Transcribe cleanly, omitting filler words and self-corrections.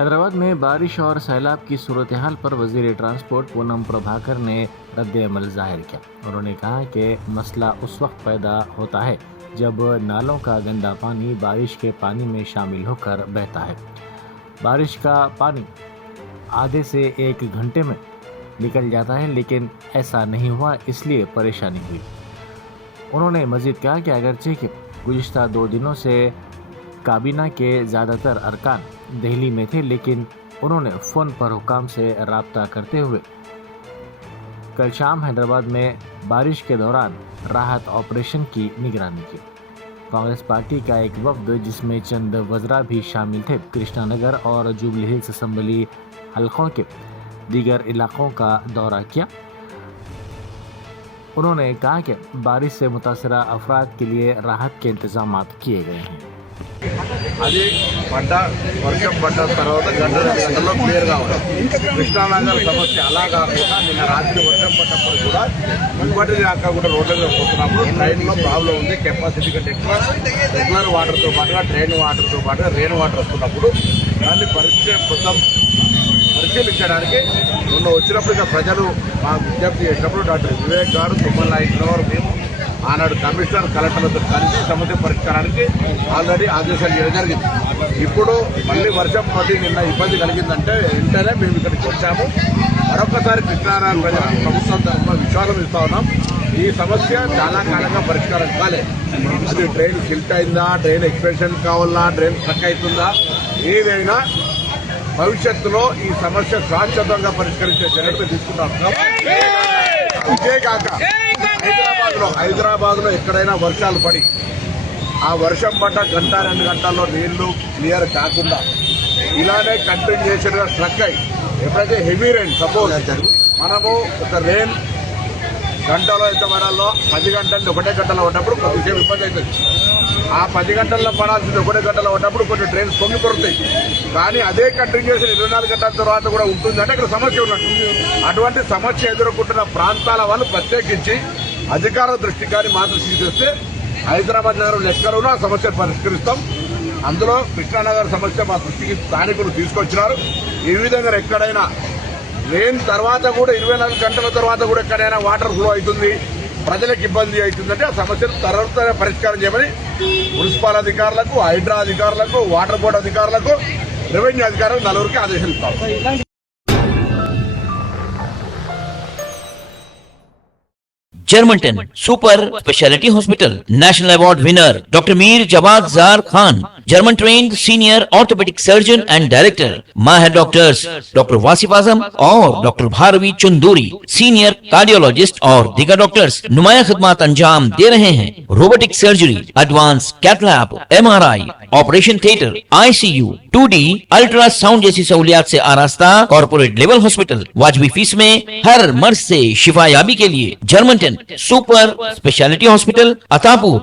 हैदराबाद में बारिश और सैलाब की सूरत हाल पर वजीर ट्रांसपोर्ट पूनम प्रभाकर ने रद्द-ए-अमल जाहिर किया। उन्होंने कहा कि मसला उस वक्त पैदा होता है जब नालों का गंदा पानी बारिश के पानी में शामिल होकर बहता है। बारिश का पानी आधे से एक घंटे में निकल जाता है, लेकिन ऐसा नहीं हुआ, इसलिए परेशानी हुई। उन्होंने मजीद कहा कि अगरचे कि गुज़िश्ता 2 दिनों से काबीना के ज़्यादातर अरकान दिल्ली में थे, लेकिन उन्होंने फ़ोन पर हुकाम से राब्ता करते हुए कल शाम हैदराबाद में बारिश के दौरान राहत ऑपरेशन की निगरानी की। कांग्रेस पार्टी का एक वफ्द, जिसमें चंद वज़रा भी शामिल थे, कृष्णानगर और जुबली हिल्स असम्बली हलकों के दीगर इलाकों का दौरा किया। उन्होंने कहा कि बारिश से मुतासरा अफराद के लिए राहत के इंतजाम किए गए हैं। అది వర్షం పడ్డ తర్వాత గంటలో క్లియర్గా ఉంది। కృష్ణానగర్ సమస్య అలా కాకుండా నిన్న రాత్రి వర్షం పడ్డప్పుడు కూడా ఇంకోటి దాకా కూడా రోడ్ల మీద పోతున్నప్పుడు ట్రైన్లో ప్రాబ్లం ఉంది। కెపాసిటీ కంటే ఎక్కువ రెగ్యులర్ వాటర్తో పాటుగా ట్రైన్ వాటర్తో పాటుగా రెయిన్ వాటర్ వస్తున్నప్పుడు దాన్ని పరిశీలించడానికి మొన్న వచ్చినప్పుడు ఇక ప్రజలు మా విజ్ఞప్తి చేసినప్పుడు డాక్టర్ వివేక్ గారు, తుమ్మల నాయకుల వారు, మేము ఆనాడు కమిషనర్ కలెక్టర్లతో కలిసి సమస్య పరిష్కారానికి ఆల్రెడీ ఆదేశాలు చేయడం జరిగింది। ఇప్పుడు మళ్ళీ వర్షం పడి నిన్న ఇబ్బంది కలిగిందంటే వెంటనే మేము ఇక్కడికి వచ్చాము। మరొకసారి కృష్ణానగర్ ప్రజలకు ప్రభుత్వం తరఫున విశ్వాసం ఇస్తా ఉన్నాం। ఈ సమస్య చాలా కాలంగా పరిష్కారం కాలే। అది ట్రైన్ సిల్ట్ అయిందా, ట్రైన్ ఎక్స్పెన్షన్ కావాలా, ట్రైన్ స్ట్రక్ అవుతుందా, ఏదైనా భవిష్యత్తులో ఈ సమస్య శాశ్వతంగా పరిష్కరించే చర్యలు తీసుకుంటాం। ఇదే కాక హైదరాబాద్ లో ఎక్కడైనా వర్షాలు పడి ఆ వర్షం పడ్డ 1-2 గంటల్లో నీళ్లు క్లియర్ కాకుండా ఇలానే కంటిన్యూషన్ గా స్ట్రక్ అయ్యి ఎప్పుడైతే హెవీ రెయిన్ సపోజ్ మనము ఒక రెయిన్ గంటలో ఎంత పడాలో 10 గంటలు 1 గంటలో ఉన్నప్పుడు కొద్దిసేపు ఇబ్బంది అవుతుంది। ఆ 10 గంటల్లో పడాల్సింది 1 గంటలో ఉన్నప్పుడు కొన్ని ట్రైన్స్ పొంగి కొరుతాయి। కానీ అదే కంటిన్యూషన్ 24 గంటల తర్వాత కూడా ఉంటుందంటే ఇక్కడ సమస్య ఉన్నట్టు। అటువంటి సమస్య ఎదుర్కొంటున్న ప్రాంతాల వాళ్ళు ప్రత్యేకించి అధికారుల దృష్టికి కానీ మా దృష్టికి తెస్తే హైదరాబాద్ నగరం లెక్కలోనూ ఆ సమస్యను పరిష్కరిస్తాం। అందులో కృష్ణానగర్ సమస్య మా దృష్టికి స్థానికులు తీసుకొచ్చినారు। ఈ విధంగా ఎక్కడైనా రెయిన్ తర్వాత కూడా 24 గంటల తర్వాత కూడా ఎక్కడైనా వాటర్ ఫ్లో అవుతుంది, ప్రజలకు ఇబ్బంది అవుతుందంటే ఆ సమస్యను త్వరగా పరిష్కారం చేయమని మున్సిపల్ అధికారులకు, హైడ్రా అధికారులకు, వాటర్ బోర్డు అధికారులకు, రెవెన్యూ అధికారులకు నలుగురికి ఆదేశాలు ఇస్తాం। Germanten super speciality hospital national award winner doctor Mir Jawad Zar Khan, German trained senior orthopaedic surgeon and director, माहिर डॉक्टर्स डॉक्टर वासिफ आजम और doctor Bharavi Chanduri, senior cardiologist और दीगर डॉक्टर्स नुमाया खिदमत अंजाम दे रहे हैं। Robotic surgery, advance cath lab, MRI, operation theatre, ICU, 2D ultrasound जैसी सहूलियात से आरास्ता कॉर्पोरेट लेवल हॉस्पिटल। वाजबी फीस में हर मर्ज से शिफायाबी के लिए Germanton super speciality hospital, Attapur.